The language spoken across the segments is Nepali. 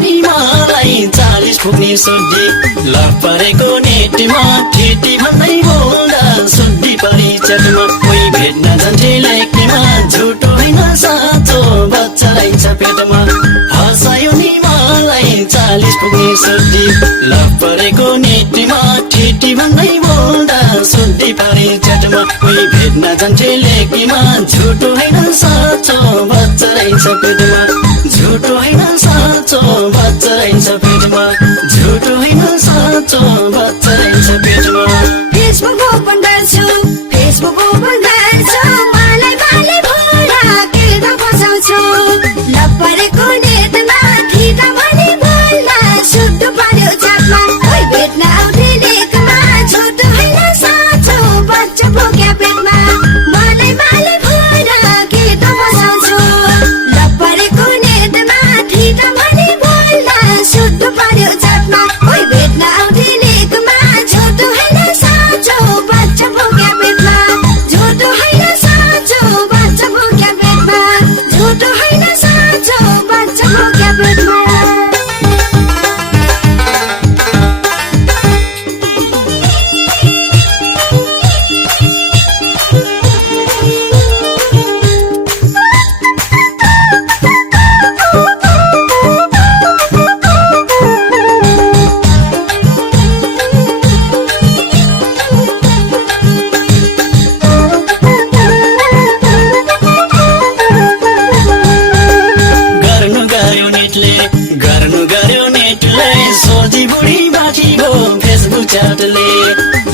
नि मलाई 40 पुग्ने सुड्डी लक परेको नेटमा ठिटी भन्दै बोल्दा सुड्डी परी चटमा कोही भेट्न जान्थे लेख्नेमा झुटो होइन साँचो बच्चा रहेछ पेटमा हँसायो नि मलाई 40 पुग्ने सुड्डी लक परेको नेटमा ठिटी भन्दै बोल्दा सुड्डी परी चटमा कोही भेट्न जान्थे लेख्नेमा झुटो होइन साँचो बच्चा रहेछ पेटमा झुटो होइन साँचो बच्चा रहेछ पेटमा झुटो होइन साँचो बच्चा रहेछ पेटमा फेसबुक ओपन गर्छु फेसबुक ओपन गर्छु मलाई माले भोला केटा फसाउँछु लक परेको नेटमा ठिटा भनी बोल्दा सुड्डो पार्यो चाटमा कोही भेट्न आउँथे लेखमा झुटो होइन साँचो बच्चा बोक्या पेटमा मलाई माले भोला केटा फसाउँछु लक परेको नेटमा ठिटा भनी बोल्दा सुड्डो पार्यो चाटमा कोही भेट्न आउँथे लेखमा झुटो होइन साँचो बच्चा बोक्या पेटमा झुटो होइन साँचो बच्चा बोक्या पेटमा झुटो होइन साँचो बच्चा बोक्या पेटमा गर्नु गर्यो नेटले सोझी बुढी बाठी भो फेसबुक च्याटले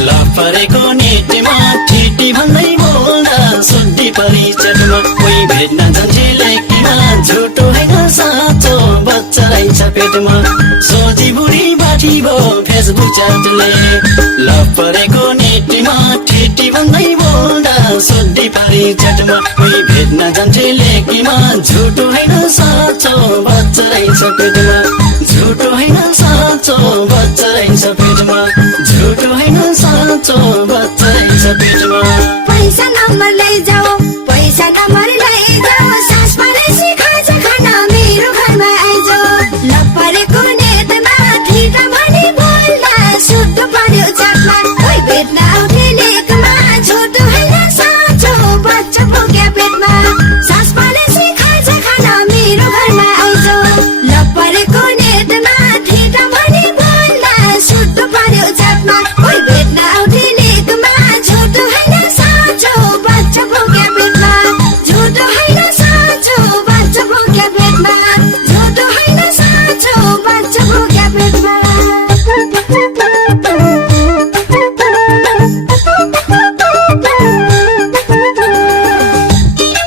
लक परेको नेटमा ठिटी भन्दै बोल्दा सुड्डी परी चटमा कोही भेट्न जान्थे लेख्नेमा झुटो होइन साँचो बच्चा रहेछ पेटमा सोझी बुढी बाठी भो फेसबुक च्याटले लक परेको नेटमा ठिटी भन्दै बोल्दा सुड्डी परी चटमा कोही भेट्न जान्थे लेख्नेमा झुटो होइन साँचो बच्चा रहेछ पेटमा झुटो होइन साँचो बच्चा रहेछ पेटमा झुटो होइन साँचो बच्चा रहेछ पेटमा